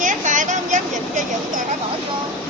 nhét lại đó, không dám dựng cho dựng rồi nó bỏ vô.